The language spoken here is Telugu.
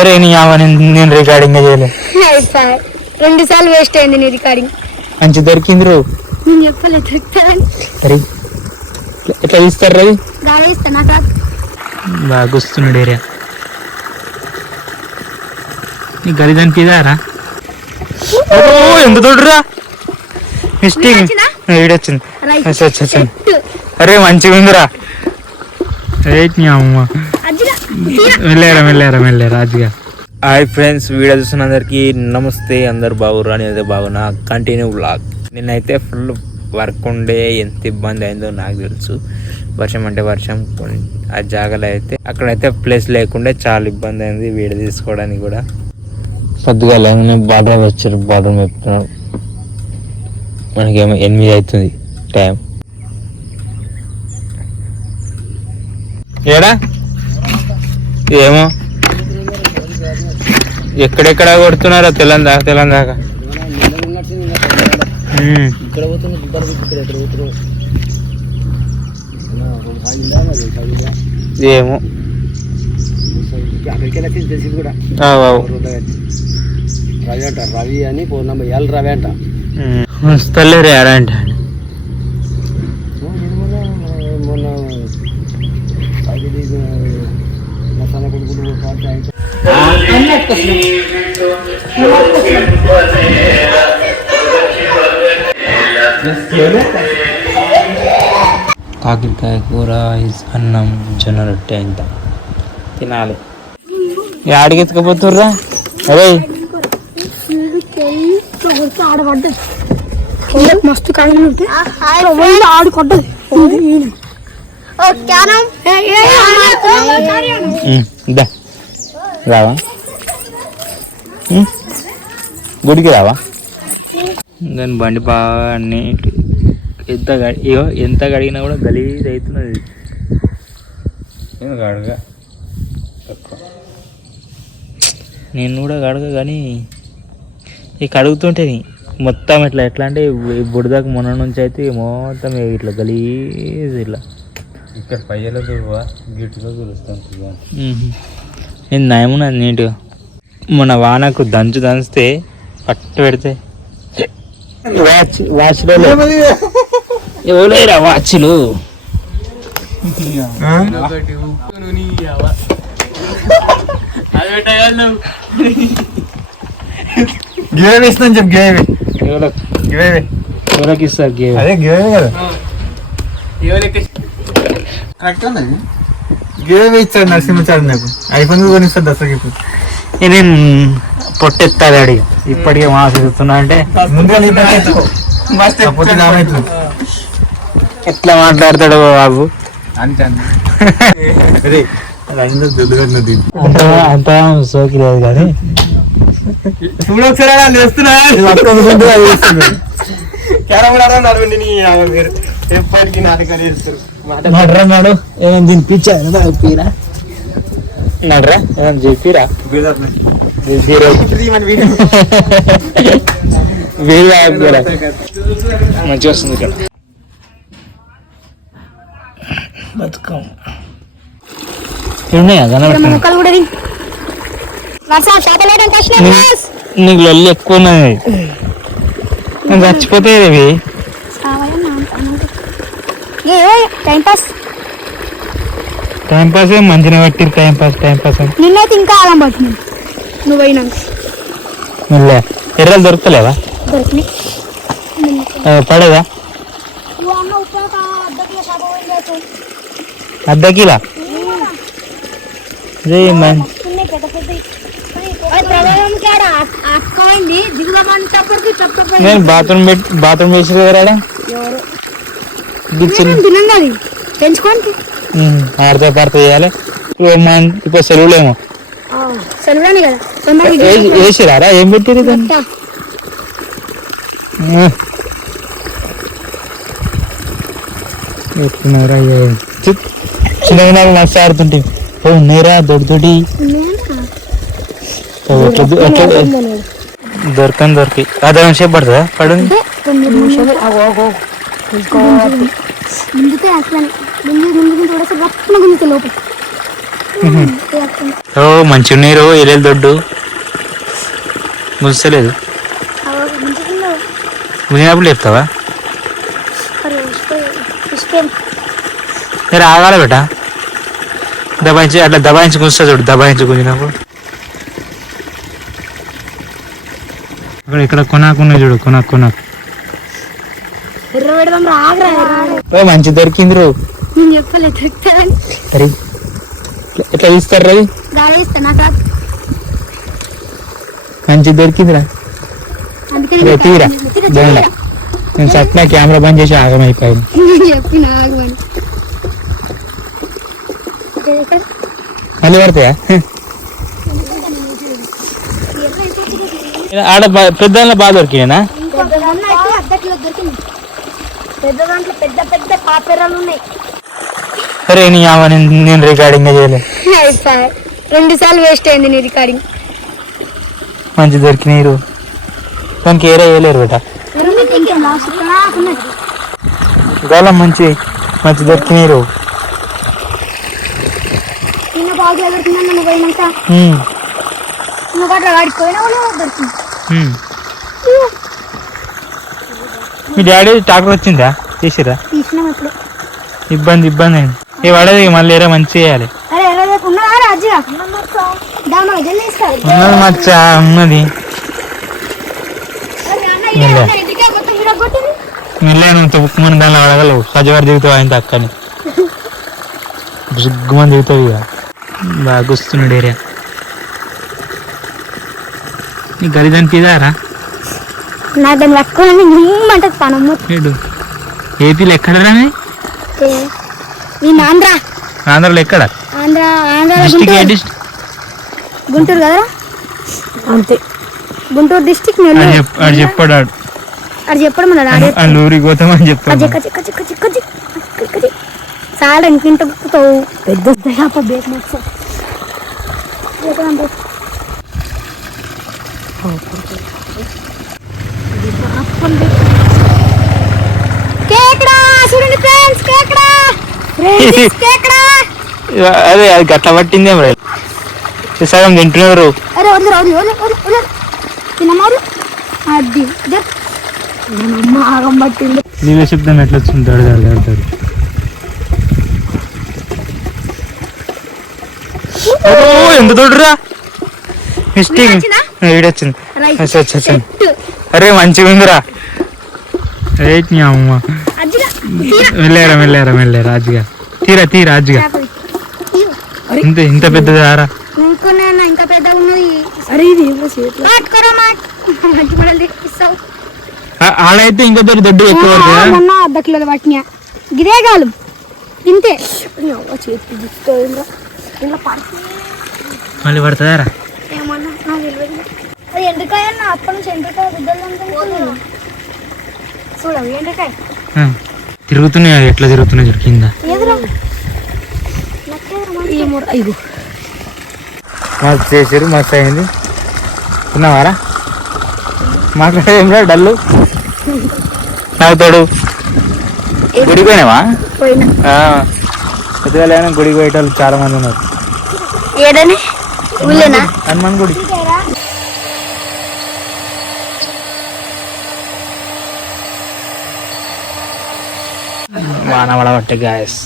అరే నీ ఆమె నేను- రికార్డింగ్ రెండు సార్లు వేస్ట్ అయింది నీ రికార్డింగ్ మంచి దొరికింది రో. నేను చెప్పలేదు ఎట్లా- తీస్తారు రవి. బాగా గుస్తున్నాడు ఏరియా. నీ ఎంత తోడురా? మిస్టేక్ వీడొచ్చిందా? అరే మంచిగా ఉందిరా రైట్ నీ అమ్మ. వెళ్ళారా వెళ్ళారా వెళ్ళారా రాజుగా? హాయ్ ఫ్రెండ్స్ వీడియో చూసిన అందరికి నమస్తే. అందరు బాగుర్రా? నేనైతే బాగున్నా. కంటిన్యూ బ్లాగ్ నేనైతే ఫుల్ వర్క్ ఉండే ఎంత ఇబ్బంది అయిందో నాకు తెలుసు. వర్షం అంటే వర్షం. ఆ జాగాలో అయితే అక్కడైతే ప్లేస్ లేకుండే చాలా ఇబ్బంది అయింది వీడియో తీసుకోవడానికి కూడా. పొద్దుగా లేకుండా బాత్రూమ్ వచ్చారు. బాత్రూమ్ చెప్తున్నారు మనకేమో ఎనిమిది అవుతుంది టైం. ఏడా? ఏమో? ఎక్కడెక్కడ కొడుతున్నారో గుడ్డలు ఇక్కడ ఎక్కడ పోతున్నావు ఏమో. తెలిసింది కూడా. రవి అంట రవి అని ఎల్ రవి అంటే. మొన్న కాకరకాయ కూర ఇస్ అన్నం జొన్న రొట్టె ఇంత తినాలి. ఆడికి ఎత్తుకపోతుర్రా? అరే. మస్తు కాలం ఉంటే రావా? గుడికి రావా? దాని బండి బాగా నీట్ ఎంత గడి ఇగో ఎంత గడిగినా కూడా గలీజ్ అవుతున్నది. నేను గడగ. నేను కూడా గడగ కానీ ఇక కడుగుతుంటేని మొత్తం ఇట్లా ఎట్లా అంటే బుడదాకు మొన్న నుంచి అయితే మొత్తం ఇట్లా గలీజ్ ఇట్లా. ఇక్కడ పయ్యలో చూడవా చూస్తాను నేను నయమున్నది నీట్గా మొన్న వానకు దంచు దంచితే పట్టు పెడితే. వాచ్ వాచ్లో ఎవలేరా వాచ్లు గివేవి ఇస్తాను చెప్పు గివేవి గివేవి ఇస్తారు గేమ్ అదే గివేవి కదా. గివేవి ఇచ్చాడు నరసింహచారి నాకు. ఐఫోన్ కొనిస్తాడు దసరాకి ఇప్పుడు నేను పొట్టెత్తాలి అడిగి ఇప్పటికే మా తిరుగుతున్నా అంటే ముందుగా నీ పని ఎత్తుకో కాకపోతే నా మైత్రి. ఎట్లా మాట్లాడతాడు బాబు. అంతే అంతే. దుద్దుగట్టినది సోకి లేదు కానీ. చూడు ఒకసారి అలా లేస్తున్నా కెమెరా నడవండి నీ ఆమె పేరు. ఎప్పటికీ నాటకాలు చేస్తారు నడరా నాడు ఏమైనా తినిపించారు పీరా నడరా? ఏమైనా చెప్పిరా? మంచిగా వస్తుంది ఇక్కడ. ఉన్నాయా? కనబడుతుంది చేతలేదంటే నీకు లొల్లి ఎక్కువ ఉన్నది నేను చచ్చిపోతే ఇవి టైం పాస్. టైం పాస్ మంచిగా పట్టిరు టైం పాస్ టైం పాస్ నిన్నైతే ఇంకా ఆలం పట్టినాను నువ్వు పోయినాక మళ్ళీ ఎర్రలు దొరుకుతలేవా? దొరికినాయి. పడేదా? అర్ధ కిలా నేను బాత్రూమ్ పెట్టి బాత్రూమ్ అది పెంచుకోండి. ఆడితే పడితే వేయాలి ఇప్పుడు మన ఇప్పుడు సెలవులేమో కదా. వేసిరారా ఏం పెట్టిరు. ఎత్తున్నారా చిన్నగా నాకు మస్తు ఆడుతుంటే ఓ నేరా ఉన్నాయా? దొరకని దొరికి. అదే సేపు పడుతుందా? పడు ముందుకే ముందు ముందు రత్న లోపల. ఓ మంచి ఉన్నాయి రో ఎల్లెలు దొడ్డు గుంచలేదు గుంజినప్పుడు చెప్తావా మీరు ఆగాలి బేట. దబాయించి అట్లా దబాయించి గుంజుతా చూడు దబాయించి గుంజినప్పుడు. ఇక్కడ ఇక్కడ కొనాకున్నాయి చూడు కొనాకు కొనాకు. ఎర్ర పెడదాం ఓ మంచి దొరికింది రో నేను చెప్పలేదు దొరుకుతుందని అరే ఎట్లా- తీస్తారు రవి నాకు రాదు. మంచి దొరికిందిరా. అందుకే నేను తీరా. తీరా, తీరా. నేను సప్న కెమెరా బంద్ చేసి ఆగమైపోయింది నేను చెప్పిన ఆగమని. మళ్ళీ పడతాయా? ఆడ పెద్ద బాగా దొరికినా పెద్ద దాంట్లో అయితే అర్ధ కిలో దొరికింది. పెద్ద దాంట్లో పెద్ద పెద్ద పాపెర్రలు ఉన్నాయి. సరే నీ ఆమె నేను- రికార్డింగ్ చేయలే. అయిపోయి రెండు సార్లు వేస్ట్ అయింది నీ రికార్డింగ్ మంచి దొరికినాయి దానికి ఏరే వేయలేరు బేట? గోళం మంచి మంచి దొరికినాయి బాగా దొరికిందని నన్ను పోయినాక. నువ్వు అట్లా వాడికి పోయినా దొరికింది? మీ డాడీ ట్రాక్టర్ వచ్చిందా? చేసిరా తీసినాం ఇప్పుడు. ఇబ్బంది ఇబ్బంది అయింది. ఈ పడేది మళ్ళీ ఏరే మంచి చేయాలి. అరే ఎర్ర రేపు ఉన్నదా రాజ్యా దాని జల్లి ఇస్తారు ఉన్నది మచ్చ ఉన్నది. మెల్లె. తొక్కుమని దానిలో అడగలవు. సజవారి దిగుతావు ఆయన అక్కని? సిగ్గుమని దిగుతావు ఇక. బాగా గుస్తున్నాడు ఏరియా. నీ గది అనిపిదారా నా దాన్ని పట్టుకోవాలని నిమ్మంటది పనమ్మ ఏడు? ఏపీలో ఎక్కడరా ఆంధ్ర ఆంధ్రలో ఎక్కడ? ఆంధ్ర ఆంధ్ర గుంటూరు. కదా అంతే. గుంటూరు డిస్టిక్ అది చెప్పాడు ఆడు. అది చెప్పడం ఊరికి పోతామని కజ్జి కజ్జి కజ్జి కజ్జి కజ్జి కజ్జి చాలా ఇంకింట కుక్కుతావు పెద్ద దయాప బేక్ మార్క్స్ అదే అది గట్ల పట్టిందే మరి సగం తింటున్నారు నీళ్ళ శబ్దం ఎట్లా వచ్చింది? దడ. ఓ ఎంత తోడురా? మిస్టేక్ వచ్చిందా? వీడొచ్చింది రైట్ అరే మంచిగా ఉందిరా. రేట్ నీ అమ్మ తీరా. వెళ్ళారా వెళ్ళారా వెళ్ళారా రాజుగా తీరా తీ రాజుగా. ఇంత ఇంత పెద్దది ఇంకా ఉన్నది. అరే ఇది ఇస్తావు ఆ- ఆడైతే ఇంకా దొడ్డు దొడ్డు ఎక్కువ మొన్న అర్ధ కిలో పట్టినా. గిదే కాదు ఇంతే. చేతి మళ్ళీ పడుతుందారా ఏమన్నా? నాకు తెలియదు అది ఎండ్రకాయ అన్న అప్పటి నుంచి ఎండ్రకాయ బిడ్డలు చూడవు ఎండ్రకాయ. తిరుగుతున్నాయి ఎట్లా తిరుగుతున్నాయి చూడు కింద. మస్తు చేసారు మస్తు అయింది తిన్నావారా? మాట్లాడేం రా డల్లు తాగుతాడు గుడికి పోయినావా పోయినా. పొద్దుగాల గుడికి పోయేటోళ్ళు చాలా మంది ఉన్నారు హనుమాన్ గుడి. വാണവള വട്ട് ഗായസ്